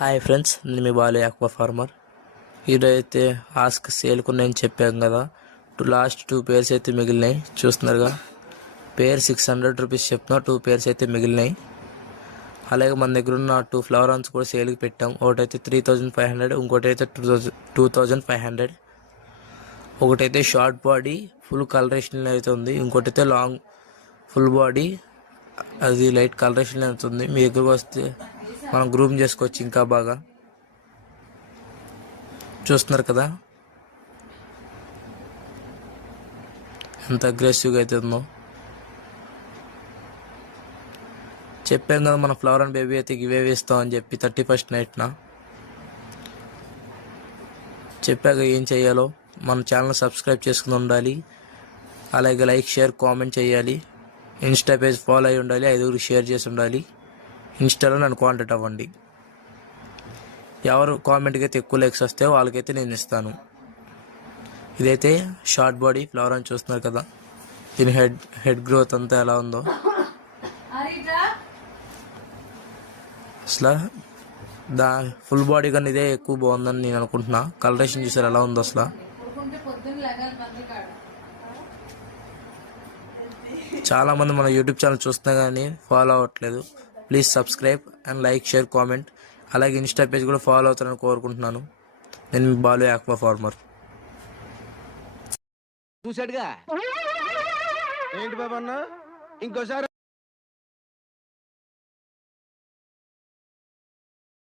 Hi friends, నేను మీ Balu aqua farmer. ఈరోజైతే ask సేల్కు నేను చెప్పాను కదా, లాస్ట్ 2 పేర్స్ అయితే మిగిలినాయి. చూస్తున్నారుగా, పేర్ 600 రూపీస్ చెప్తున్నా, 2 పేర్స్ అయితే మిగిలినాయి. అలాగే మన దగ్గర ఉన్న 2 ఫ్లవర్ ఆన్స్ కూడా సేల్కి పెట్టాం. ఒకటైతే 3500, ఇంకోటి అయితే 2500. ఒకటైతే షార్ట్ బాడీ ఫుల్ కలరేషన్ అయితే ఉంది, ఇంకోటైతే లాంగ్ ఫుల్ బాడీ అది లైట్ కలరేషన్ అవుతుంది. మీ దగ్గరకు వస్తే మనం గ్రూమ్ చేసుకోవచ్చు ఇంకా బాగా. చూస్తున్నారు కదా ఎంత అగ్రెసివ్గా అయితే ఉందో. చెప్పాం కదా మన ఫ్లవర్ అండ్ బేబీ అయితే గివ్ అవే ఇస్తామని చెప్పి 31st నైట్న. చెప్పాక ఏం చేయాలో మన ఛానల్ సబ్స్క్రైబ్ చేసుకుని ఉండాలి. అలాగే లైక్, షేర్, కామెంట్ చేయాలి. ఇన్స్టా పేజ్ ఫాలో అయి ఉండాలి. 5గురికి షేర్ చేసి ఉండాలి. ఇన్స్టాలో నన్ను కాంటాక్ట్ అవ్వండి. ఎవరు కామెంట్కి అయితే ఎక్కువ లైక్స్ వస్తే వాళ్ళకైతే నేను ఇస్తాను. ఇదైతే షార్ట్ బాడీ ఫ్లవర్ అని చూస్తున్నారు కదా, దీని హెడ్ గ్రోత్ అంతా ఎలా ఉందో. అసలు ఫుల్ బాడీ కన్నా ఇదే ఎక్కువ బాగుందని నేను అనుకుంటున్నా. కలరేషన్ చూసారు ఎలా ఉందో అసలు. చాలామంది మన యూట్యూబ్ ఛానల్ చూస్తున్నా కానీ ఫాలో అవ్వట్లేదు. Please subscribe and like, share, comment. అలాగే ఇన్స్టా పేజ్ కూడా ఫాలో అవుతారని కోరుకుంటున్నాను. నేను మీ బాలు ఆక్వా ఫార్మర్. చూసాడుగా ఏంటి బాబా అన్న ఇంకోసారి